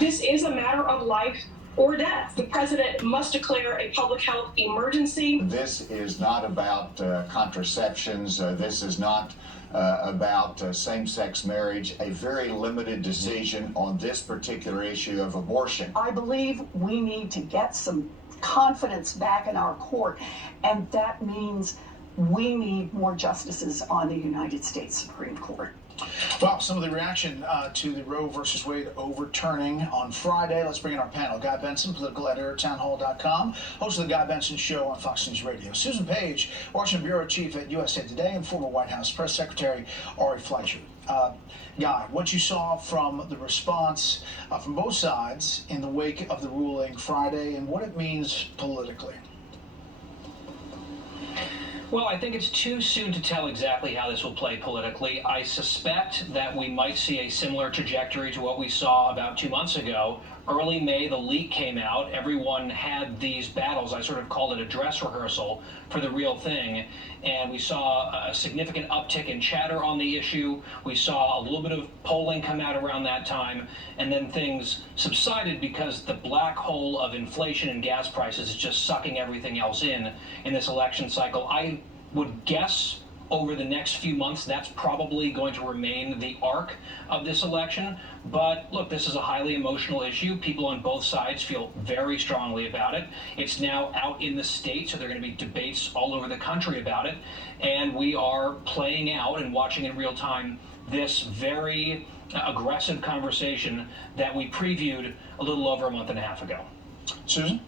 This is a matter of life or death. The president must declare a public health emergency. This is not about contraceptions. This is not about same-sex marriage. A very limited decision on this particular issue of abortion. I believe we need to get some confidence back in our court, and that means we need more justices on the United States Supreme Court. Well, some of the reaction to the Roe versus Wade overturning on Friday. Let's bring in our panel. Guy Benson, political editor at townhall.com, host of the Guy Benson Show on Fox News Radio. Susan Page, Washington bureau chief at USA Today, and former White House press secretary Ari Fleischer. Guy, what you saw from the response from both sides in the wake of the ruling Friday and what it means politically. Well, I think it's too soon to tell exactly how this will play politically. I suspect that we might see a similar trajectory to what we saw about 2 months ago. Early May, the leak came out. Everyone had these battles. I sort of called it a dress rehearsal for the real thing. And we saw a significant uptick in chatter on the issue. We saw a little bit of polling come out around that time. And then things subsided because the black hole of inflation and gas prices is just sucking everything else in this election cycle. I would guess over the next few months, that's probably going to remain the arc of this election. But look, this is a highly emotional issue. People on both sides feel very strongly about it. It's now out in the states, so there are going to be debates all over the country about it. And we are playing out and watching in real time this very aggressive conversation that we previewed a little over a month and a half ago. Susan?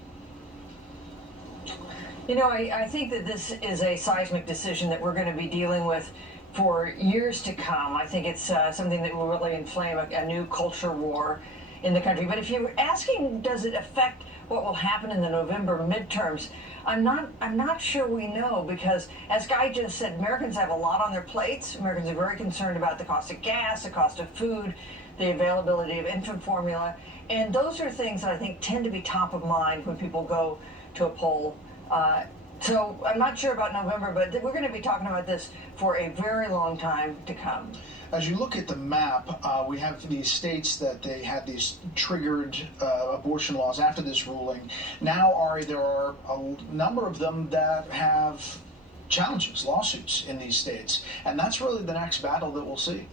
You know, I think that this is a seismic decision that we're going to be dealing with for years to come. I think it's something that will really inflame a new culture war in the country. But if you're asking, does it affect what will happen in the November midterms? I'm not sure we know, because as Guy just said, Americans have a lot on their plates. Americans are very concerned about the cost of gas, the cost of food, the availability of infant formula. And those are things that I think tend to be top of mind when people go to a poll. So I'm not sure about November, but we're going to be talking about this for a very long time to come. As you look at the map, we have these states that they had these triggered abortion laws after this ruling. Now, Ari, there are a number of them that have challenges, lawsuits in these states. And that's really the next battle that we'll see.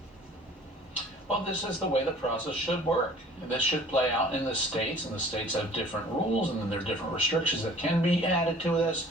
Well, this is the way the process should work. This should play out in the states, and the states have different rules, and then there are different restrictions that can be added to this.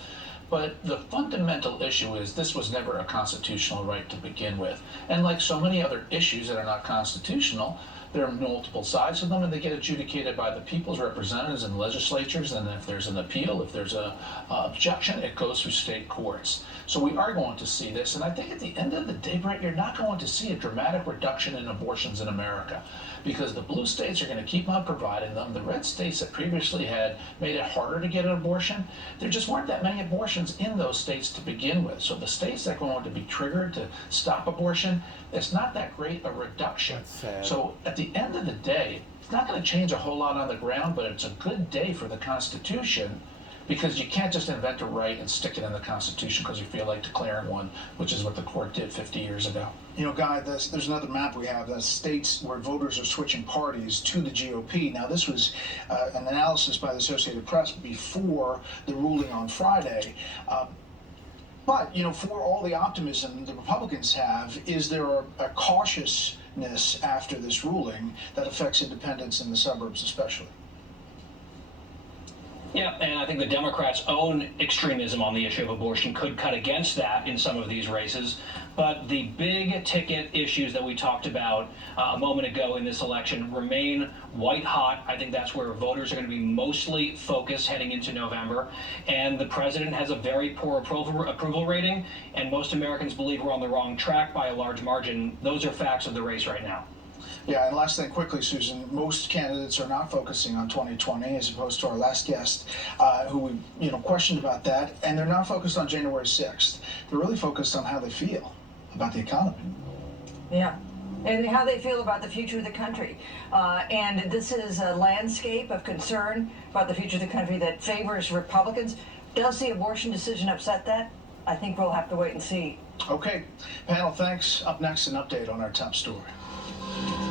But the fundamental issue is this was never a constitutional right to begin with. And like so many other issues that are not constitutional, there are multiple sides to them, and they get adjudicated by the people's representatives and legislatures. And if there's an appeal, if there's a objection, it goes through state courts. So we are going to see this. And I think at the end of the day, Brett, you're not going to see a dramatic reduction in abortions in America, because the blue states are going to keep on providing them. The red states that previously had made it harder to get an abortion, there just weren't that many abortions in those states to begin with. So the states that are going to be triggered to stop abortion, it's not that great a reduction. So at the end of the day, it's not going to change a whole lot on the ground, but it's a good day for the Constitution, because you can't just invent a right and stick it in the Constitution because you feel like declaring one, which is what the court did 50 years ago. You know, Guy, there's another map we have that states where voters are switching parties to the GOP. Now, this was an analysis by the Associated Press before the ruling on Friday. But, you know, for all the optimism the Republicans have, is there a cautiousness after this ruling that affects independents in the suburbs especially? Yeah, and I think the Democrats' own extremism on the issue of abortion could cut against that in some of these races. But the big ticket issues that we talked about a moment ago in this election remain white hot. I think that's where voters are going to be mostly focused heading into November. And the president has a very poor approval rating, and most Americans believe we're on the wrong track by a large margin. Those are facts of the race right now. Yeah, and last thing quickly, Susan, most candidates are not focusing on 2020 as opposed to our last guest who we questioned about that, and they're not focused on January 6th. They're really focused on how they feel about the economy. Yeah, and how they feel about the future of the country. And this is a landscape of concern about the future of the country that favors Republicans. Does the abortion decision upset that? I think we'll have to wait and see. Okay, panel, thanks. Up next, an update on our top story.